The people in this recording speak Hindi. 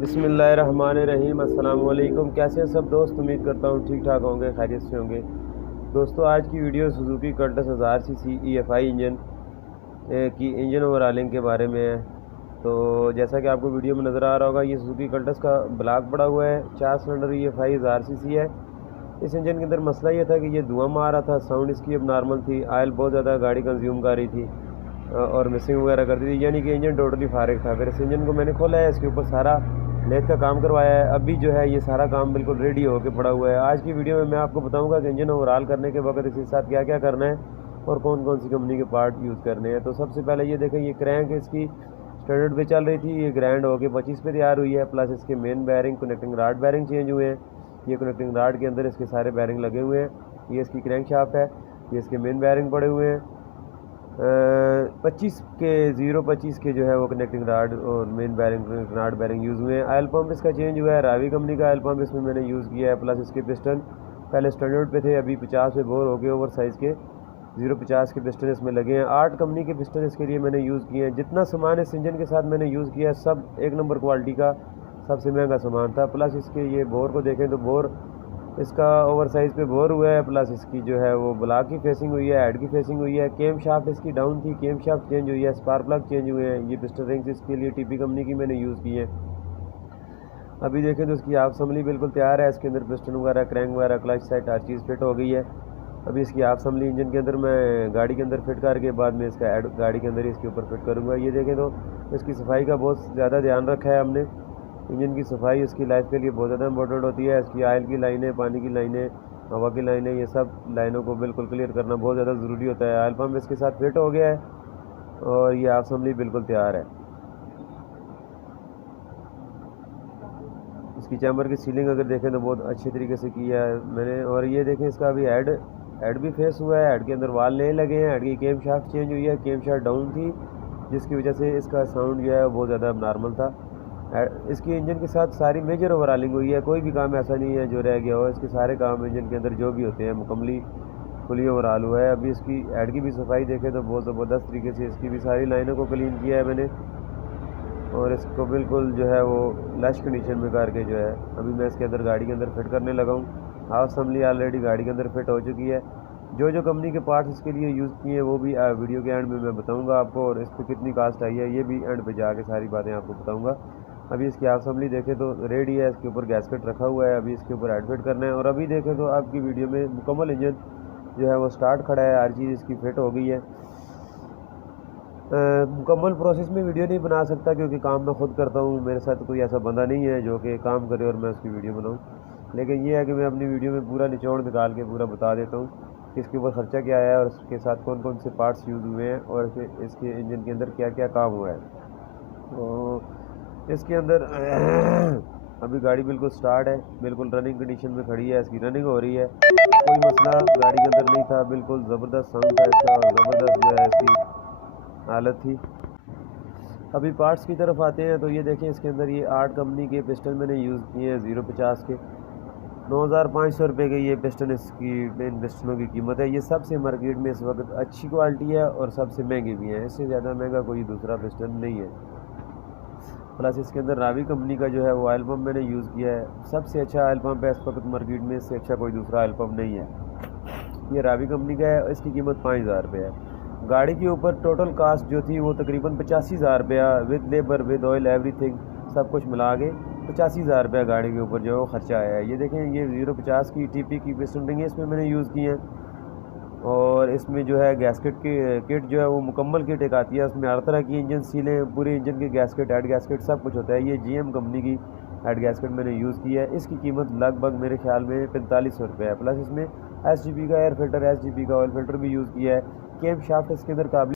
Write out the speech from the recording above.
बिस्मिल्लाहिर्रहमानिर्रहीम। अस्सलाम वालेकुम। कैसे हैं सब दोस्त? उम्मीद करता हूँ ठीक ठाक होंगे, खैरियत से होंगे। दोस्तों, आज की video Suzuki Cultus 1000 CC EFI engine की इंजन ओवरहालिंग के बारे में है। तो जैसा कि आपको वीडियो में नज़र आ रहा होगा, ये सुजुकी कर्टस का ब्लॉक पड़ा हुआ है। 4 सिलेंडर EFI 1000 सीसी है। इस इंजन के अंदर मसला ये था कि ये धुआं मार रहा था, साउंड इसकी अब नॉर्मल थी, ऑयल बहुत ज़्यादा गाड़ी कंज्यूम कर रही थी और मिसिंग वगैरह करती थी, यानी कि इंजन टोटली फारिग था। फिर इस इंजन को मैंने खोला है, इसके ऊपर सारा लेथ का काम करवाया है। अभी जो है ये सारा काम बिल्कुल रेडी होकर पड़ा हुआ है। आज की वीडियो में मैं आपको बताऊंगा कि इंजन ओवरऑल करने के वक्त इसके साथ क्या क्या करना है और कौन कौन सी कंपनी के पार्ट यूज़ करने हैं। तो सबसे पहले ये देखें, ये क्रैंक इसकी स्टैंडर्ड पे चल रही थी, ये ग्रैंड होकर 25 पे तैयार हुई है। प्लस इसके main bearing, connecting rod bearing change हुए हैं। ये कनेक्टिंग राड के अंदर इसके सारे बैरिंग लगे हुए हैं। ये इसकी क्रैंक शाफ्ट है, ये इसके मेन बैरिंग पड़े हुए हैं। 25 के 025 के जो है वो कनेक्टिंग राड और main bearing rod bearing use हुए हैं। ऑयल पंप इसका चेंज हुआ है, रावी कंपनी का ऑयल पंप इसमें मैंने यूज़ किया है। प्लस इसके पिस्टन पहले स्टैंडर्ड पे थे, अभी 50 पे बोर हो गए, ओवर साइज़ के 050 के पिस्टन इसमें लगे हैं। 8 कंपनी के पिस्टन इसके लिए मैंने यूज़ किए हैं। जितना सामान इस इंजन के साथ मैंने यूज़ किया सब एक नंबर क्वालिटी का, सबसे महंगा सामान था। प्लस इसके ये बोर को देखें तो बोर इसका ओवर साइज़ पे बोर हुआ है। प्लस इसकी जो है वो ब्लॉक की फेसिंग हुई है, हेड की फेसिंग हुई है। केम शाफ्ट इसकी डाउन थी, केम शाफ्ट चेंज हुई है। स्पार्क प्लग चेंज हुए हैं। ये पिस्टन रिंग्स इसके लिए TP कंपनी की मैंने यूज़ की है। अभी देखें तो इसकी हाफ असम्बली बिल्कुल तैयार है। इसके अंदर पिस्टन वगैरह, क्रैंक वगैरह, क्लच सेट हर चीज़ फिट हो गई है। अभी इसकी हाफ असम्बली इंजन के अंदर मैं गाड़ी के अंदर फिट करके बाद में इसका हेड गाड़ी के अंदर ही इसके ऊपर फिट करूँगा। ये देखें तो इसकी सफाई का बहुत ज़्यादा ध्यान रखा है हमने। इंजन की सफाई इसकी लाइफ के लिए बहुत ज़्यादा इंपॉर्टेंट होती है। इसकी ऑयल की लाइनें, पानी की लाइनें, हवा की लाइनें, ये सब लाइनों को बिल्कुल क्लियर करना बहुत ज़्यादा ज़रूरी होता है। ऑयल पंप इसके साथ फिट हो गया है और ये हाफ असम्बली बिल्कुल तैयार है। इसकी चैम्बर की सीलिंग अगर देखें तो बहुत अच्छे तरीके से किया है मैंने। और ये देखें इसका अभी हेड भी फेस हुआ है, हेड के अंदर वाल नहीं लगे हैं। हेड की केम शाफ्ट चेंज हुई है, केम शाफ्ट डाउन थी जिसकी वजह से इसका साउंड जो है बहुत ज़्यादा नॉर्मल था। इसकी इंजन के साथ सारी मेजर ओवरहालिंग हुई है, कोई भी काम ऐसा नहीं है जो रह गया हो। इसके सारे काम इंजन के अंदर जो भी होते हैं मुकम्मली फुली ओवरहाल हुआ है। अभी इसकी हेड की भी सफाई देखें तो बहुत ज़बरदस्त तरीके से इसकी भी सारी लाइनों को क्लीन किया है मैंने और इसको बिल्कुल जो है वो लश कंडीशन में करके जो है अभी मैं इसके अंदर गाड़ी के अंदर फिट करने लगा हूँ। हाफ असम्बली ऑलरेडी गाड़ी के अंदर फिट हो चुकी है। जो जो कंपनी के पार्ट्स इसके लिए यूज़ किए हैं वो भी वीडियो के एंड में मैं बताऊंगा आपको, और इस पर कितनी कास्ट आई है ये भी एंड पे जाके सारी बातें आपको बताऊंगा। अभी इसकी हाफ असम्बली देखें तो रेडी है, इसके ऊपर गैसकेट रखा हुआ है। अभी इसके ऊपर हेड फिट करना है। और अभी देखें तो आपकी वीडियो में मुकम्मल इंजन जो है वो स्टार्ट खड़ा है, हर चीज़ इसकी फिट हो गई है। मुकम्मल प्रोसेस में वीडियो नहीं बना सकता क्योंकि काम मैं खुद करता हूँ, मेरे साथ कोई ऐसा बंदा नहीं है जो कि काम करे और मैं उसकी वीडियो बनाऊँ। लेकिन ये है कि मैं अपनी वीडियो में पूरा निचोड़ निकाल के पूरा बता देता हूँ कि इसके ऊपर ख़र्चा क्या आया है और इसके साथ कौन कौन से पार्ट्स यूज़ हुए हैं और इसके इंजन के अंदर क्या क्या काम हुआ है। तो इसके अंदर अभी गाड़ी बिल्कुल स्टार्ट है, बिल्कुल रनिंग कंडीशन में खड़ी है, इसकी रनिंग हो रही है, कोई मसला गाड़ी के अंदर नहीं था। बिल्कुल ज़बरदस्त साउंड था इसका और ज़बरदस्त जो है इसकी हालत थी। अभी पार्ट्स की तरफ आते हैं तो ये देखें इसके अंदर ये 8 कंपनी के पिस्टन मैंने यूज़ किए हैं 050 के। 9,500 रुपये के ये पिस्टन, इसकी इन पिस्टनों की कीमत है। ये सबसे मार्केट में इस वक्त अच्छी क्वालिटी है और सबसे महंगे भी हैं, इससे ज़्यादा महंगा कोई दूसरा पिस्टन नहीं है। प्लस इसके अंदर रावी कंपनी का जो है वो ऑयल पम्प मैंने यूज़ किया है, सबसे अच्छा ऑयल पम्प है इस वक्त मार्केट में, इससे अच्छा कोई दूसरा ऑयल पम्प नहीं है। ये रावी कंपनी का है, इसकी कीमत 5,000 रुपये है। गाड़ी के ऊपर टोटल कास्ट जो थी वो तकरीबन 85,000 रुपया, with labour, with oil, everything सब कुछ मिला के 85,000 रुपया गाड़ी के ऊपर जो है वो खर्चा आया है। ये देखें ये 050 की TP की पिस्टन रिंग है, इसमें मैंने यूज़ की हैं। और इसमें जो है गैसकेट की किट जो है वो मुकम्मल किट एक आती है, उसमें हर तरह की इंजन सीलें, पूरे इंजन के गैसकेट, हेड गैसकेट सब कुछ होता है। ये GM कंपनी की हेड गैसकेट मैंने यूज़ की है। इसकी कीमत लगभग मेरे ख्याल में 4500 रुपये है। प्लस इसमें SGP का एयर फिल्टर, SGP का ऑयल फिल्टर भी यूज़ किया है। केम शाफ्ट इसके अंदर काबिल